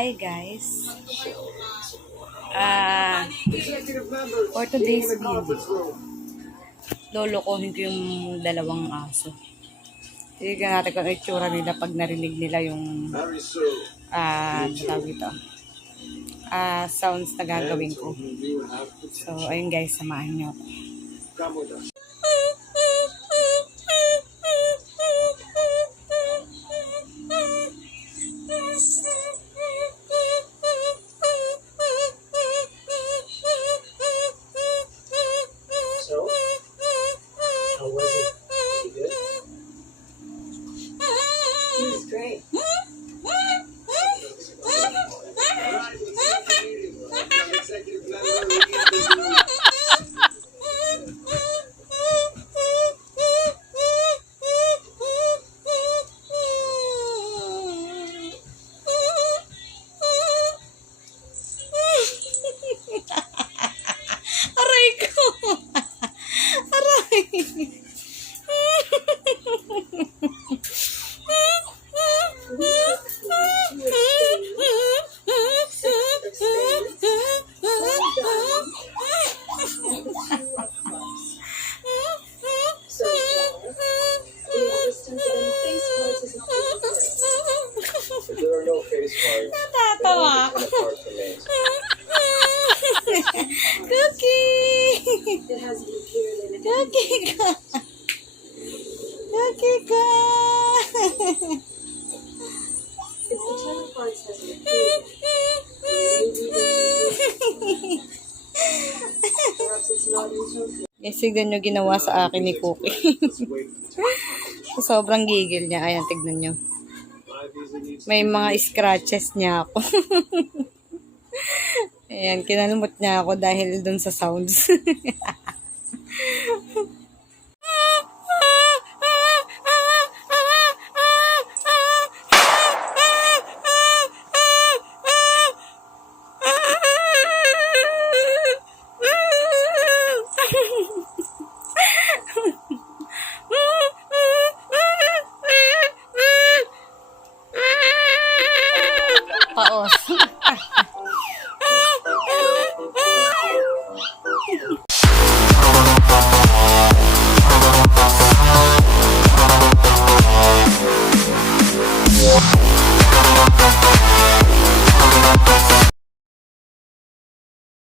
Hi guys. For today's video, lolokohin ko yung dalawang aso. Tignan natin kung ano itsura nila pag narinig nila yung tawag ito, sounds na gagawin ko. So, ayun guys, samahan niyo ako. Great. Aray ko! Aray! There are no face cards. Natatawa ako. Cookie! Cookie ka! Cookie ka! Yes, tignan nyo ginawa sa akin ni Cookie. Sobrang gigil niya. Ayan, tignan nyo. May mga scratches niya ako. Ayan, kinalumot niya ako dahil dun sa sounds.